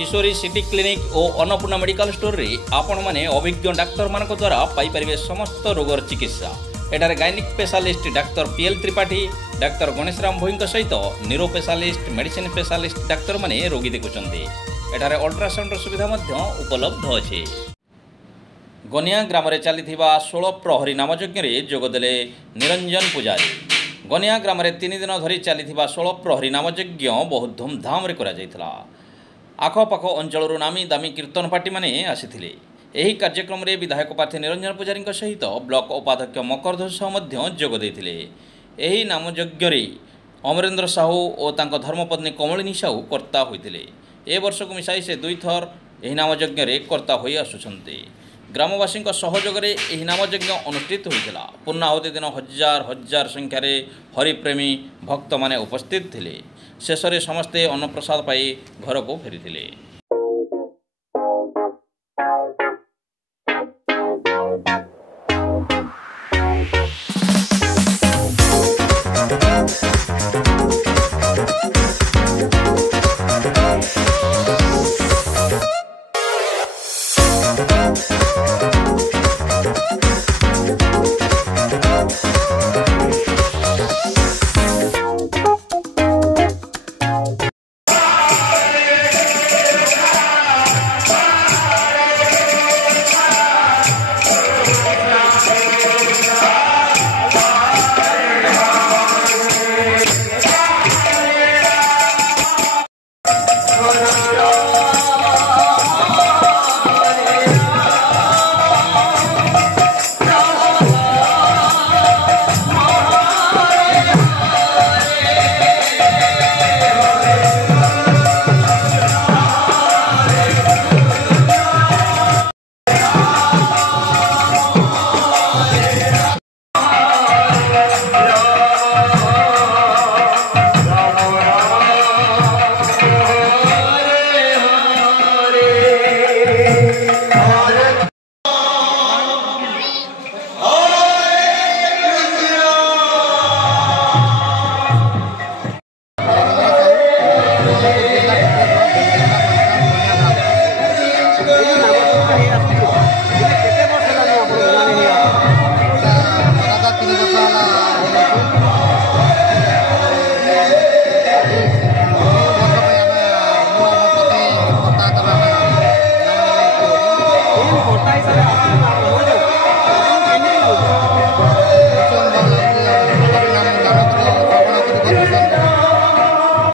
किशोरी city clinic और Annapurna medical store रे आपण माने अभिज्ञ डाक्तर मानक द्वारा पाई परिबे समस्त रोगर चिकित्सा। एठारे gynaec specialist doctor PL Tripathi, doctor Ganesh Ram Bhoi सहित neuro specialist, medicine specialist doctor माने रोगी देखुचंदी। एठारे अल्ट्रासाउंड सुविधा मध्य उपलब्ध अछि। गनिया ग्राम रे चलीथिबा 16 प्रहरी नामयज्ञ रे जोगदेले निरंजन पुजारी। गनिया ग्राम रे 3 दिन धरी चलीथिबा 16 प्रहरी नामयज्ञ बहुत धूमधाम रे करा जायथिला। आखपाख अंचल नामी दामी कीर्तन पार्टी माने आसिथिले। एही कार्यक्रम रे विधायक प्रार्थी निरंजन पुजारी सहित ब्लॉक उपाध्यक्ष मकरध्वज साहू जोग देथिले। एही नामयज्ञ रे अमरेंद्र साहू और तांको धर्मपत्नी कमलिनी साहू कर्ता होइथिले। ए वर्ष को मिसाई से 2 थर एही नामयज्ञ रे कर्ता होई आसुछन्ते। ग्रामवासी सहयोग में यह नामयज्ञ अनुष्ठित होता। पूर्णाहुति दिन हजार हजार संख्यार हरिप्रेमी भक्त माने उपस्थित थे। शेष में समस्ते अन्नप्रसाद पाई घर को फेरी।